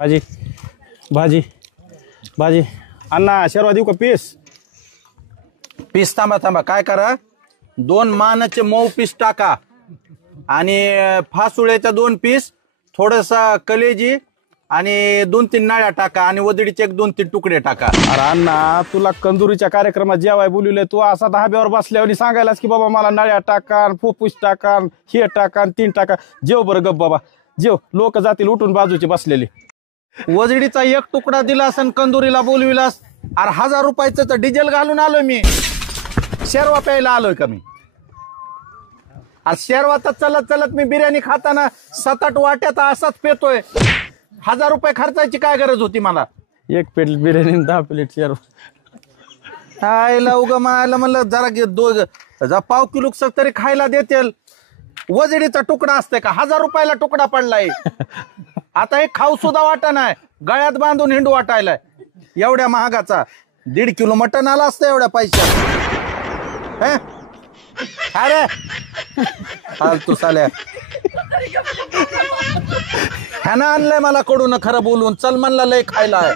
भाजी भाजी भाजी अण्णा शेरवा देऊ का पीस? पीस थांबा थांबा, काय करा, 2 मानाचे मऊ पीस टाका आणि फासुळ्याच्या 2 पीस, थोडसा कलेजी आणि 2-3 नाळ्या टाका आणि वदडीचे 1-2-3 तुकडे टाका. अरे अण्णा तुला कंदुरीच्या कार्यक्रमात जेवाय बोलवलंय, तू असा धाब्यावर बसल्यावर सांगायलास की बाबा मला नाळ्या टाका, फुफ्फुस टाका, हे टाका, 3 टाका. जेव बरं गप बाबा जेव, लोक जातील उठून बाजूचे बसलेले. वजडीचा 1 तुकडा दिलास आणि कंदुरीला बोलविलास. अरे 1000 रुपयाचं तर डिझेल घालून आलोय मी. शेरवा प्यायला आलोय का मी? अरे शेरवा तर चलत चलत मी बिर्याणी खाताना 7-8 वाट्यात असाच पेतोय. 1000 रुपये खर्चायची काय गरज होती मला? 1 प्लेट बिर्याणी 10 प्लेट शेरवा. आयला उगा मायला म्हणलं जरा पाव किलो तरी खायला देतील. वजडीचा तुकडा असते का? 1000 रुपयाला तुकडा पडलाय. आता हे खाऊ सुद्धा वाटा नाही, गळ्यात बांधून हिंडू वाटायलाय. एवढ्या महागाचा 1.5 किलो मटण आला असतं एवढ्या पैशात. अरे फालतू साल्या, ह्यानं आणलंय मला कडून खरं बोलून. चल म्हणला लय खायला आहे.